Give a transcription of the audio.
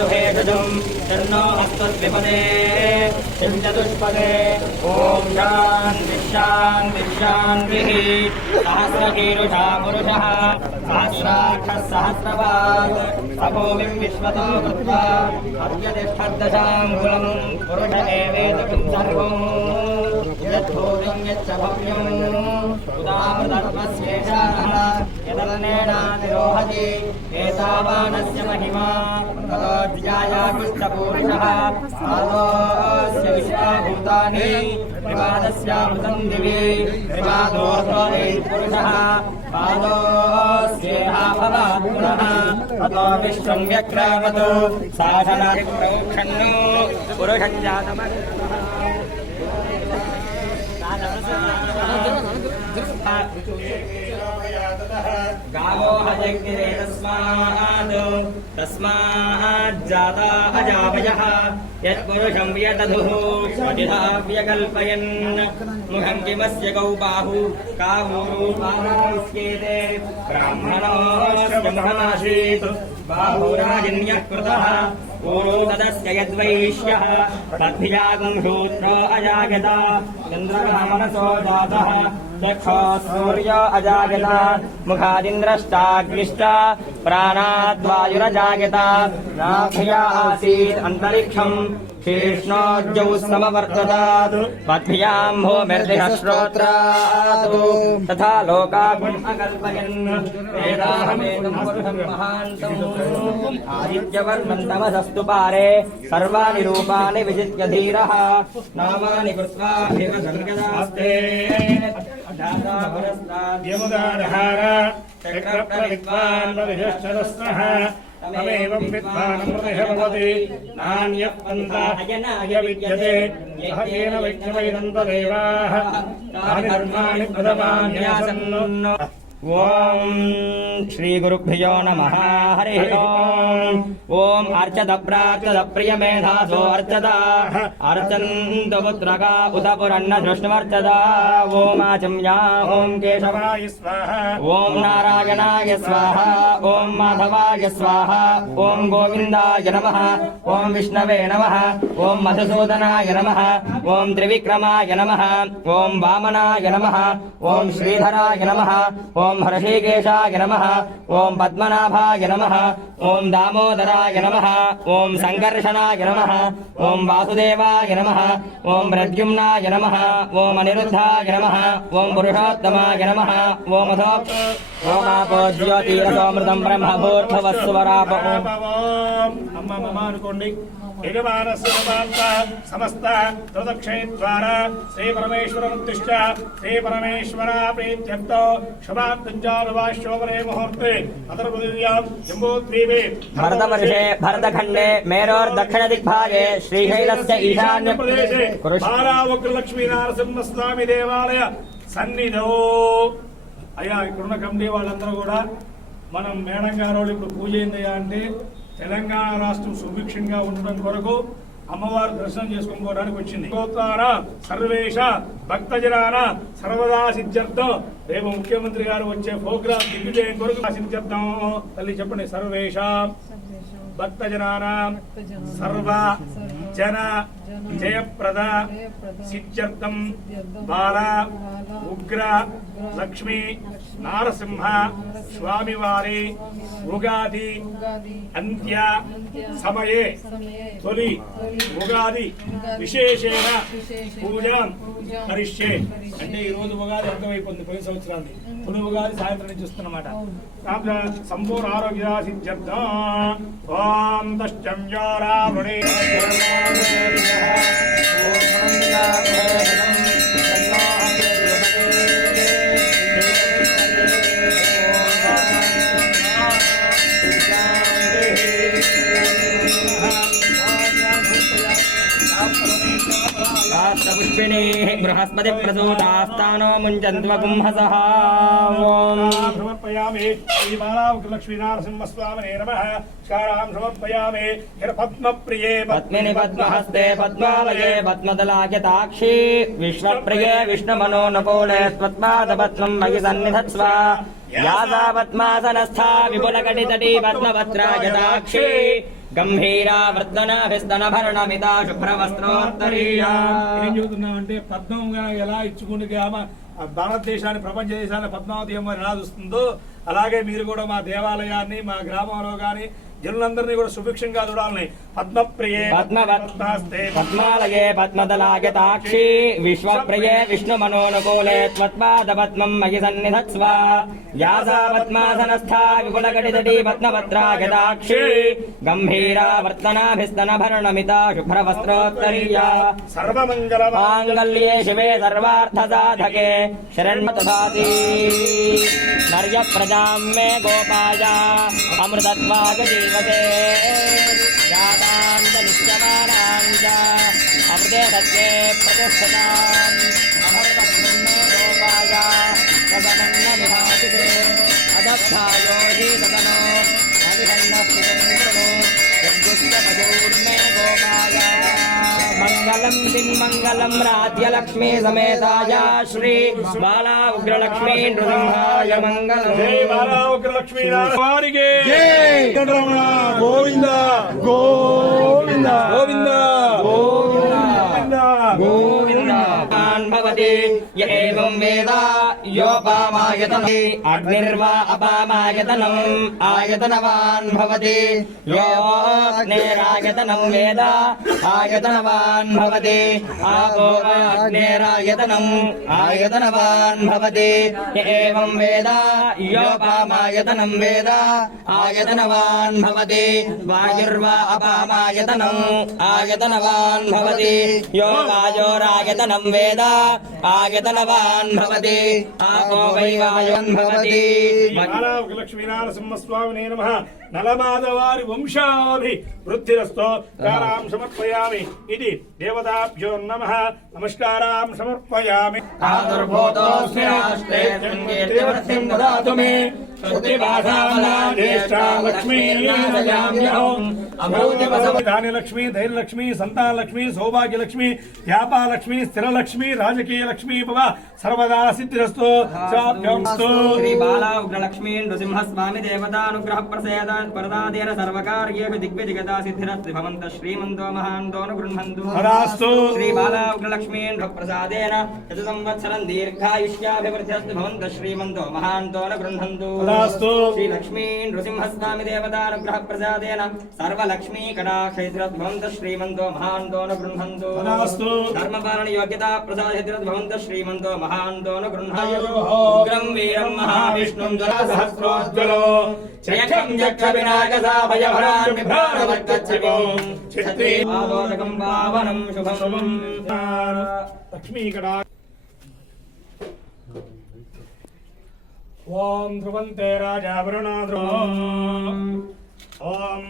जातु भेषजम् तन्नो हस्तद्विपदे चतुष्पदे ॐ शान्ति शान्ति शान्तिः सहस्रकीरुषा पुरुषः सहस्राक्षः सहस्रपात् सभूमिम् विश्वतो कृत्वा अद्यतिष्ठद्दशाङ्गुलम् पुरुष एवेदकम् सर्वम् यद्भूतम् यच्च भव्यम् उदामृतत्वस्येषाः यदनेनातिरोहति एतावानस्य महिमा ततोऽध्यायाकृष्टपूरुषः पादोऽस्य विश्वाभूतानि विवादस्यामृतम् दिवि विवादोऽर्थो पुरुषः पादोऽस्येहाभवात् पुनः ततो विश्वम् व्यक्रामतु साधनादिप्रौक्षण्यो पुरुषम् जातमर्षः गावो हजग्निरे तस्मात् तस्माज्जाता अजावयः यत्पुरुषं व्यदधुः स्वजिधा व्यकल्पयन् मुखं किमस्य गौ बाहु कावूरूपास्येते ब्राह्मणोऽस्य मुखमासीत् बाहुराजन्यः कृतः ऊरो तदस्य यद्वैश्यः तद्भिजागुंहूत्रो अजागत चन्द्रमनसो जातः चक्षो सूर्य अजागत मुखादिन्द्रष्टाग्निश्च प्राणाद्वायुरजागत नाभ्या आसीत् अन्तरिक्षम् शीर्ष्णोज्जौ समवर्ततात् पद्भ्याम् भूमिर्दिह श्रोत्रात् तथा लोकागुम् अकल्पयन् वेदाहमेतम् पुरुषम् महान्तम् आदित्यवर्णम् तमसस्तु पारे सर्वाणि रूपाणि विजित्य धीरः नामानि कृत्वा एव सङ्गदास्ते जाता पुरस्ताद् यमुदारहार चक्रप्रविद्वान् वरिष्ठरस्नः तमेवं विद्वानमृतिः भवति नान्यः पन्थाय विद्यते सह येन विज्ञमैदम् तदेवाः तानि धर्माणि प्रथमान्यासन् ఓం శ్రీ గురుభ్యో నమ హరి ఓం. అర్చత ప్రార్చత ప్రియ మేధాసో అర్చత అర్చంత పుత్రక ఉత పురన్న దృష్ణమర్చత ఓం ఆచమ్యా ఓం కేశవ స్వాహ. ఓం నారాయణాయ స్వాహ ఓం మాధవాయ స్వాహ ఓం గోవిందాయ నమ ఓం విష్ణవే నమ ఓం మధుసూదనాయ నమ ఓం త్రివిక్రమాయ నమ ఓం వామనాయ నమ ఓం శ్రీధరాయ నమ ఓం ఓం హృషీకేశాయ నమ. ఓం పద్మనాభాయ నమ. ఓం దామోదరాయ నమ. ఓం సంకర్షణాయ నమ. ఓం వాసుదేవాయ నమ. ఓం ప్రద్యుమ్నాయ నమ. ఓం అనిరుద్ధాయ నమ. ఓం పురుషోత్తమాయ నమ. ఓం అధోక్ష ఓమాపో జ్యోతిరసోమృతం బ్రహ్మభూర్భవస్సువరాప ఓం ఓం అమ్మ మమ అనుకోండి. యజమానస్య సమాంత సమస్త త్రదక్షయద్వారా శ్రీ పరమేశ్వరముత్తిష్ట శ్రీ పరమేశ్వర ప్రీత్యర్థో శుభాబ్దంజాలువాశ్యోపరే ముహూర్తే అతర్వదివ్యాం జంబూద్వీపే భరతవర్షే భరతఖండే మేరోర్దక్షిణ దిగ్భాగే శ్రీశైలస్య ఈశాన్య ప్రదేశే కురుష్ బాలావగ్ర లక్ష్మీ నరసింహస్వామి దేవాలయ సన్నిధో. అయ్యా ఇక్కడున్న కమిటీ వాళ్ళందరూ కూడా మనం మేడం గారు ఇప్పుడు పూజ అంటే తెలంగాణ రాష్ట్రం సుభిక్షంగా ఉండడం కొరకు అమ్మవారు దర్శనం చేసుకోవడానికి వచ్చింది. గోత్రాన సర్వేష భక్తజనాన సర్వదా సిద్ధ్యర్థం. రేపు ముఖ్యమంత్రి గారు వచ్చే ప్రోగ్రాం దిగ్విజయం కొరకు సిద్ధ్యర్థం. తల్లి చెప్పండి సర్వేష భక్తజనానాం సర్వ జన జయప్రద సిద్ధ్యర్థం బాల ఉగ్ర లక్ష్మి నారసింహ స్వామివారి ఉగాది అంత్య సమయే తొలి ఉగాది విశేషేణ పూజ కరిష్యే. అంటే ఈ రోజు ఉగాది అర్థమైపోతుంది పోయిన సంవత్సరాన్ని తొలి ఉగాది సాయంత్రం నుంచి వస్తున్నమాట సంపూర్ణ ఆరోగ్య దశ్చం पुष्पिणी बृहस्पति प्रसूतास्तानो मुञ्जन्त्वगुंहसः समर्पयामि श्रीमानावकृलक्ष्मीनारसिंहस्वामिने नमः। क्षारां समर्पयामि हिरपद्मप्रिये पद्मिनि पद्महस्ते पद्मालये पद्मदलायताक्षी विश्वप्रिये विष्णुमनो नपोले मयि सन्निधत्स्व। यादा पद्मासनस्था विपुलकटितटी యాసా పద్మాసనస్థా శుభ్రవస్త్రోత్తరీయా. ఏం చెబుతున్నామంటే పద్మంగా ఎలా ఇచ్చుకుంటే ఆ భారతదేశాన్ని ప్రపంచ దేశాన్ని పద్మావతి ఎలా చూస్తుందో అలాగే మీరు కూడా మా దేవాలయాన్ని మా గ్రామంలో కానీ జనులందరినీ కూడా సుభిక్షంగా చూడాలని పద్మప్రియే పద్మవత్ పద్మాస్తే పద్మాలయే పద్మదలాగతాక్షి విశ్వప్రియే విష్ణుమనోనుకూలే త్వత్పాదపద్మం మయి సన్నిధత్స్వ. వ్యాసా పద్మాసనస్థా విపులకటితటీ పద్మభద్రాగతాక్షి గంభీరావర్తనాభిస్తనభరణమితా శుభ్రవస్త్రోత్తరీయా. సర్వమంగళ మాంగళ్యే శివే సర్వార్థసాధకే. శరణ్మతసాతి నర్య ప్రజాం మే గోపాయ. అమృతత్వాగ ां दृश्यमानाम् च अमदे सत्ये प्रदेशतां महोदय मे गोबाया कदमन्न हि सदनो हविहन्न पुरन्दो यद्गुष्णभूर् गोपाय మంగళం దిన్మంగళం రాజ్యలక్ష్మీ సమేతాయ శ్రీ బాలా ఉగ్రలక్ష్మీ నృసింహాయ మంగళం. జై బాలా ఉగ్రలక్ష్మీ గోవింద. గోవింద. గోవింద. గోవింద. గోవింద. యోగతి ఏం వేద? యోపామాయతన. అగ్నిర్వా అపామాయతనం. ఆయతనవాన్ భవతి. యోగ్నేరాయతనం వేద? ఆయతనవాన్ భవతి. ఆపోగ్నేరాయతనం ఆయతనవాన్ భవతి. ఏం వేద? యోపామాయతనం వేద? ఆయతనవాన్ భవతి. వాయుర్వా అపామాయతనం. ఆయతనవాన్ భవతి. యోగాయోరాయతనం వేద? आयतनवान् भवति। आपो वैवायन् भवति। लक्ष्मीनारसिंहस्वामिने नमः। नलमाधवारि वंशाभि वृद्धिरस्तो कारां समर्पयामि इति देवताभ्यो नमः। समर्पयामि। ददातु मे। धान्यलक्ष्मी धैर्यलक्ष्मी सन्तानलक्ष्मी सौभाग्यलक्ष्मी व्यापारलक्ष्मी स्थिरलक्ष्मी राजकीय రాజకీయ లక్ష్మి భవ సర్వదా సిద్ధిరస్తు. శాభ్యంస్తు శ్రీ బాలా ఉగ్రలక్ష్మీ నృసింహస్వామి దేవతానుగ్రహ ప్రసేదాన్ ప్రదాదేన సర్వకార్యేషు దిగ్విజగతా సిద్ధిరస్తి. భవంత శ్రీమంతో మహాంతో గృహంతు తదాస్తు శ్రీ బాలా ఉగ్రలక్ష్మీ నృప్రసాదేన శత సంవత్సరం దీర్ఘాయుష్యాభివృద్ధిరస్తి. భవంత శ్రీమంతో మహాంతో గృహంతు తదాస్తు శ్రీ లక్ష్మీ నృసింహస్వామి దేవతానుగ్రహ ప్రసాదేన సర్వలక్ష్మీ కటాక్షైతిరద్భవంత శ్రీమంతో మహాంతో గృహంతు తదాస్తు ధర్మపాలన యోగ్యత ప్రసాదితిరద్భవంత శ్రీమంతో మహాంతో ఉగ్రం వీరం మహావిష్ణుం జలసహస్రోజ్వలో చయకం యక్ష వినాయకసా భయభరాన్ విభ్రాణవర్గచ్చవిం ఛత్రీ ఆలోకం పావనం శుభం లక్ష్మీ కడా ఓం ధ్రువంతే రాజా వరుణా ధ్రువం ఓం